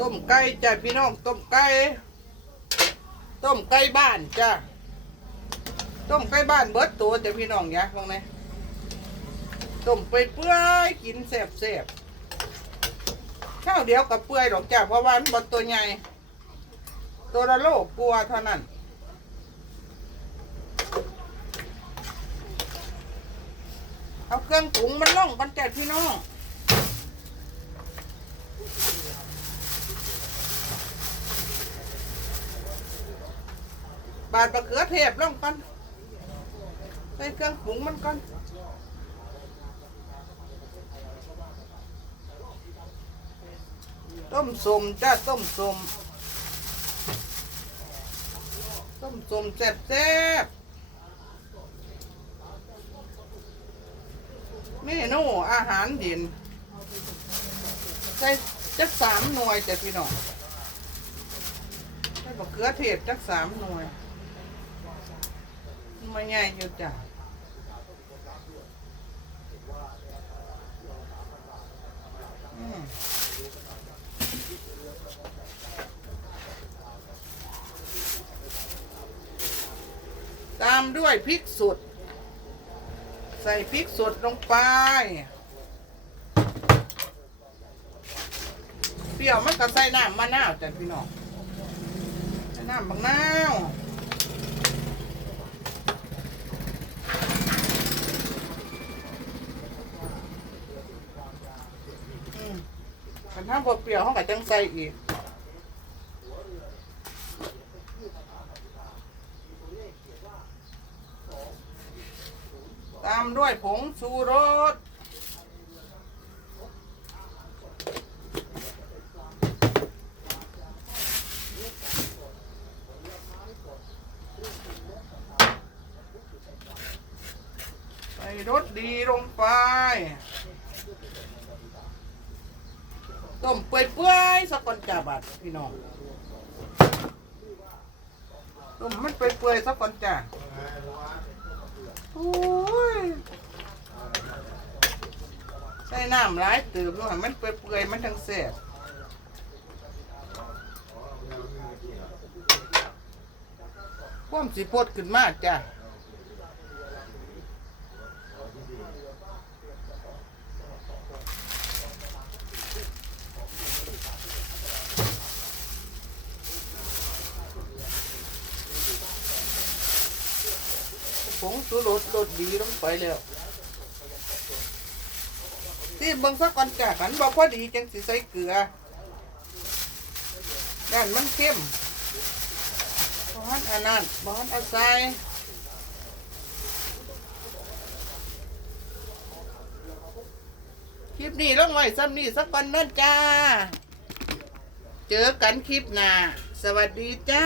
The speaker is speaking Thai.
ต้มไก่จ้ะพี่น้องต้มไก่ต้มไก่บ้านจ้ะต้มไก่บ้านเบิดตัวจ้ะพี่น้องอยากบ้างไหมต้มไปเปื่อยกินแซ่บแซ่บข้าวเดียวกับเปื่อยหรอกจ้ะเพราะว่ามันบดตัวใหญ่ตัวละโลกลัวเท่านั้นเอาเครื่องปรุงมันล่องกันจ้ะพี่น้อง บาดมะเขือเทศลงกันใส่เครื่องปรุงมันก่อนต้มสมจ้าต้มสมต้มสมแซ่บแซ่บเมนูอาหารเด่นใส่จักสามหน่วยจ้ะพี่น้องใส่มะเขือเทศจักสามหน่วย มาใหญ่อยู่จ้ะตามด้วยพริกสดใส่พริกสดลงไป เปรี้ยวมันก็ใส่น้ำมะนาวจ้ะพี่น้องใส่น้ำมะนาว อืมคัน ถ้าพอเปรี้ยวเขาก็จังใส่อีกตามด้วยผงชูรสใส่รสดีลงไป ต้มเปื่อยๆสักก่อนจ้าบัดพี่น้องต้มมันเปื่อยๆสักก่อนจ้าโอ้ยใส่น้ำร้ายตื่มด้วยมันเปื่อยๆมันทั้งแซ่บความสีพดขึ้นมากจ้า ผงสูรสรสดีลงไปแล้วที่เบิ่งสักก่อนจ้าขันบอกพอดีจังสิใส่เกลือด้านมันเข้มบ้านอันนั้นบ้านอาศัยคลิปนี้ลงไว้ซ้ำนี้สักก่อนนั่นจ้า เจอกันคลิปหน้า สวัสดีจ้า